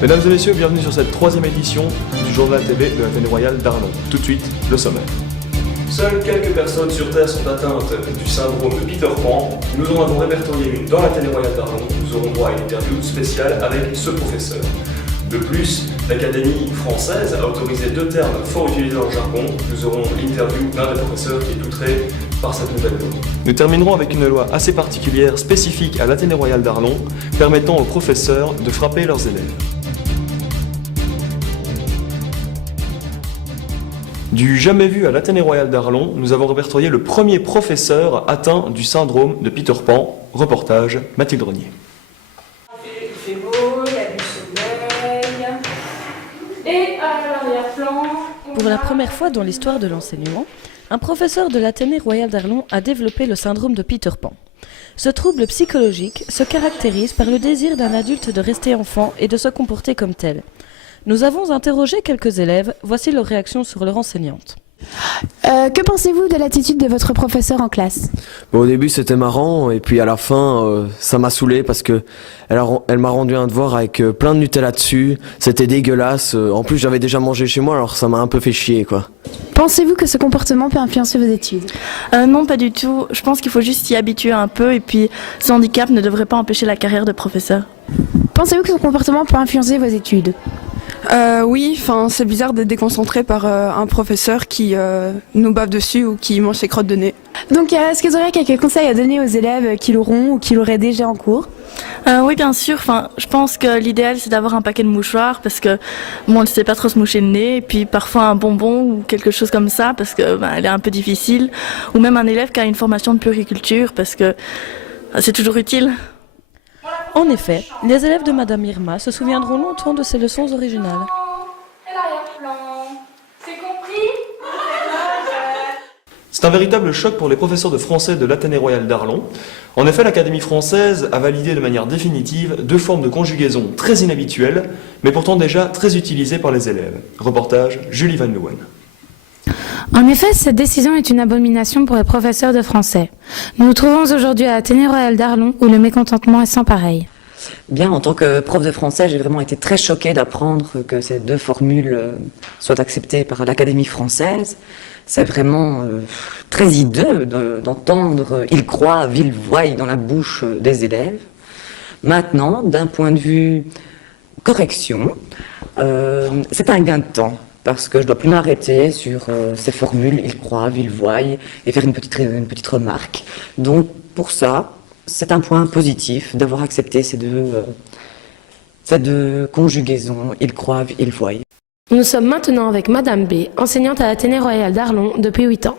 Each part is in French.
Mesdames et messieurs, bienvenue sur cette troisième édition du journal télé de l'Athénée Royal d'Arlon. Tout de suite, le sommaire. Seules quelques personnes sur Terre sont atteintes du syndrome de Peter Pan. Nous en avons répertorié une dans l'Athénée Royal d'Arlon. Nous aurons droit à une interview spéciale avec ce professeur. De plus, l'Académie française a autorisé deux termes fort utilisés dans le jargon. Nous aurons l'interview d'un des professeurs qui est outré par cette nouvelle loi. Nous terminerons avec une loi assez particulière, spécifique à l'Athénée Royal d'Arlon, permettant aux professeurs de frapper leurs élèves. Du jamais vu à l'Athénée Royal d'Arlon, nous avons répertorié le premier professeur atteint du syndrome de Peter Pan. Reportage, Mathilde Renier. Il fait beau, il y a du soleil. Et à l'arrière-plan... Pour la première fois dans l'histoire de l'enseignement, un professeur de l'Athénée Royal d'Arlon a développé le syndrome de Peter Pan. Ce trouble psychologique se caractérise par le désir d'un adulte de rester enfant et de se comporter comme tel. Nous avons interrogé quelques élèves, voici leurs réactions sur leur enseignante. Que pensez-vous de l'attitude de votre professeur en classe ? Bon, au début c'était marrant et puis à la fin ça m'a saoulé parce que elle m'a rendu un devoir avec plein de Nutella dessus, c'était dégueulasse, en plus j'avais déjà mangé chez moi alors ça m'a un peu fait chier quoi. Pensez-vous que ce comportement peut influencer vos études ? Non, pas du tout. Je pense qu'il faut juste s'y habituer un peu et puis ce handicap ne devrait pas empêcher la carrière de professeur. Pensez-vous que ce comportement peut influencer vos études ? Oui, c'est bizarre d'être déconcentré par un professeur qui nous bave dessus ou qui mange ses crottes de nez. Donc, est-ce que vous auriez quelques conseils à donner aux élèves qui l'auront ou qui l'auraient déjà en cours ? Oui, bien sûr. Je pense que l'idéal, c'est d'avoir un paquet de mouchoirs parce que on ne sait pas trop se moucher le nez. Et puis parfois un bonbon ou quelque chose comme ça parce que elle est un peu difficile. Ou même un élève qui a une formation de puériculture parce que c'est toujours utile. En effet, les élèves de Madame Irma se souviendront longtemps de ces leçons originales. Et l'arrière-plan. C'est compris ? C'est un véritable choc pour les professeurs de français de l'Athénée Royal d'Arlon. En effet, l'Académie française a validé de manière définitive deux formes de conjugaison très inhabituelles, mais pourtant déjà très utilisées par les élèves. Reportage, Julie Van Leeuwen. En effet, cette décision est une abomination pour les professeurs de français. Nous nous trouvons aujourd'hui à l'Athénée Royal d'Arlon où le mécontentement est sans pareil. Bien, en tant que prof de français, j'ai vraiment été très choquée d'apprendre que ces deux formules soient acceptées par l'Académie française. C'est vraiment très hideux d'entendre « il croit, il voit » dans la bouche des élèves. Maintenant, d'un point de vue correction, c'est un gain de temps. Parce que je ne dois plus m'arrêter sur ces formules « il croit »,« il voit » et faire une petite remarque. Donc pour ça, c'est un point positif d'avoir accepté ces deux conjugaisons « il croit »,« il voit ». Nous sommes maintenant avec Madame B, enseignante à l'Athénée Royal d'Arlon depuis 8 ans.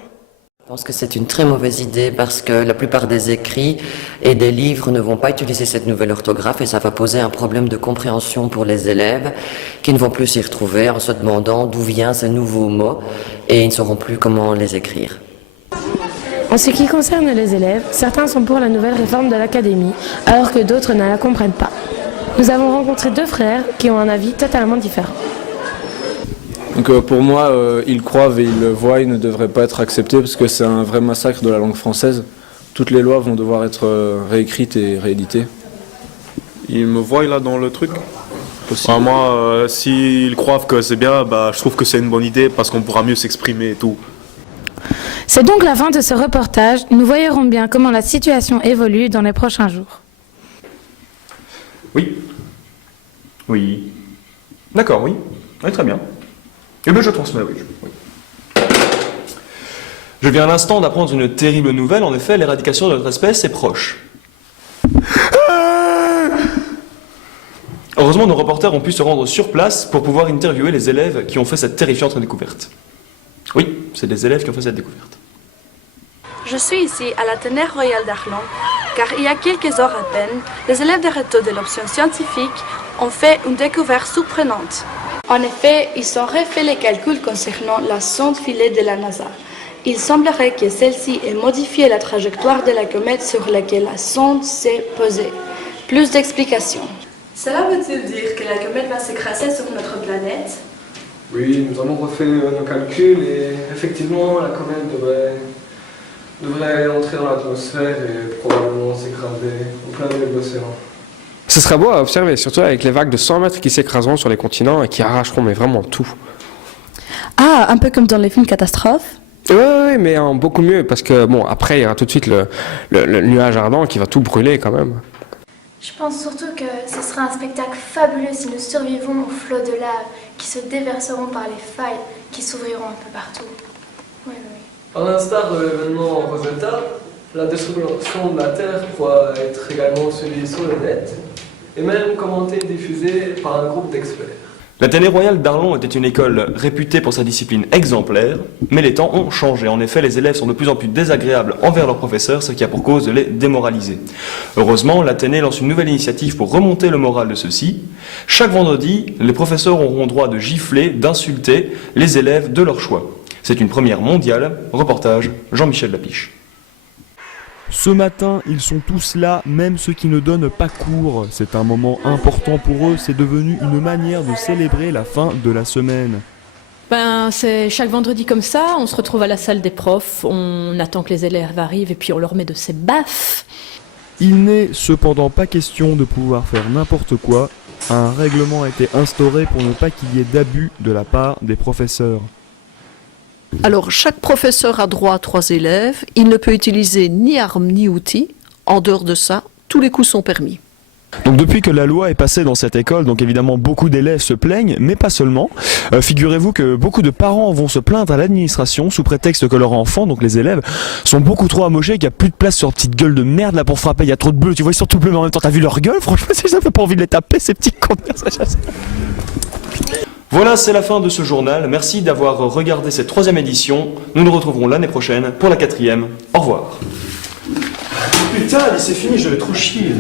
Je pense que c'est une très mauvaise idée parce que la plupart des écrits et des livres ne vont pas utiliser cette nouvelle orthographe et ça va poser un problème de compréhension pour les élèves qui ne vont plus s'y retrouver en se demandant d'où viennent ces nouveaux mots et ils ne sauront plus comment les écrire. En ce qui concerne les élèves, certains sont pour la nouvelle réforme de l'Académie, alors que d'autres ne la comprennent pas. Nous avons rencontré deux frères qui ont un avis totalement différent. Donc pour moi, il croit et il voit, il ne devrait pas être accepté parce que c'est un vrai massacre de la langue française. Toutes les lois vont devoir être réécrites et rééditées. Il me voit là dans le truc. Moi, s'ils croient que c'est bien, je trouve que c'est une bonne idée parce qu'on pourra mieux s'exprimer et tout. C'est donc la fin de ce reportage. Nous voyerons bien comment la situation évolue dans les prochains jours. Oui. Oui. D'accord, oui. Oui, très bien. Eh bien, je transmets, oui. Je viens à l'instant d'apprendre une terrible nouvelle. En effet, l'éradication de notre espèce est proche. Heureusement, nos reporters ont pu se rendre sur place pour pouvoir interviewer les élèves qui ont fait cette terrifiante découverte. Oui, c'est des élèves qui ont fait cette découverte. Je suis ici à l'Athénée Royal d'Arlon, car il y a quelques heures à peine, les élèves de réseau de l'option scientifique ont fait une découverte surprenante. En effet, ils ont refait les calculs concernant la sonde filet de la NASA. Il semblerait que celle-ci ait modifié la trajectoire de la comète sur laquelle la sonde s'est posée. Plus d'explications. Cela veut-il dire que la comète va s'écraser sur notre planète ? Oui, nous avons refait nos calculs et effectivement la comète devrait entrer dans l'atmosphère et probablement s'écraser au plein milieu de l'océan. Ce sera beau à observer, surtout avec les vagues de 100 mètres qui s'écraseront sur les continents et qui arracheront mais vraiment tout. Ah, un peu comme dans les films catastrophes. Oui, mais en beaucoup mieux, parce que bon, après il y aura tout de suite le nuage ardent qui va tout brûler quand même. Je pense surtout que ce sera un spectacle fabuleux si nous survivons aux flots de lave qui se déverseront par les failles qui s'ouvriront un peu partout. Oui. À l'instar de l'événement Rosetta, la destruction de la Terre pourra être également suivie sur le net et même commentée et diffusée par un groupe d'experts. L'Athénée royale d'Arlon était une école réputée pour sa discipline exemplaire, mais les temps ont changé. En effet, les élèves sont de plus en plus désagréables envers leurs professeurs, ce qui a pour cause de les démoraliser. Heureusement, l'Athénée lance une nouvelle initiative pour remonter le moral de ceux-ci. Chaque vendredi, les professeurs auront droit de gifler, d'insulter les élèves de leur choix. C'est une première mondiale. Reportage Jean-Michel Lapiche. Ce matin, ils sont tous là, même ceux qui ne donnent pas cours. C'est un moment important pour eux, c'est devenu une manière de célébrer la fin de la semaine. C'est chaque vendredi comme ça, on se retrouve à la salle des profs, on attend que les élèves arrivent et puis on leur met de ces baffes. Il n'est cependant pas question de pouvoir faire n'importe quoi. Un règlement a été instauré pour ne pas qu'il y ait d'abus de la part des professeurs. Alors, chaque professeur a droit à 3 élèves. Il ne peut utiliser ni armes ni outils. En dehors de ça, tous les coups sont permis. Donc depuis que la loi est passée dans cette école, donc évidemment beaucoup d'élèves se plaignent, mais pas seulement. Figurez-vous que beaucoup de parents vont se plaindre à l'administration sous prétexte que leurs enfants, donc les élèves, sont beaucoup trop amochés, qu'il n'y a plus de place sur leur petite gueule de merde là pour frapper, il y a trop de bleus, tu vois, ils sont tout bleus, mais en même temps t'as vu leur gueule, franchement ça fait pas envie de les taper ces petits cons. Voilà, c'est la fin de ce journal. Merci d'avoir regardé cette 3e édition. Nous nous retrouverons l'année prochaine pour la 4e. Au revoir. Putain, c'est fini, je vais trop chier.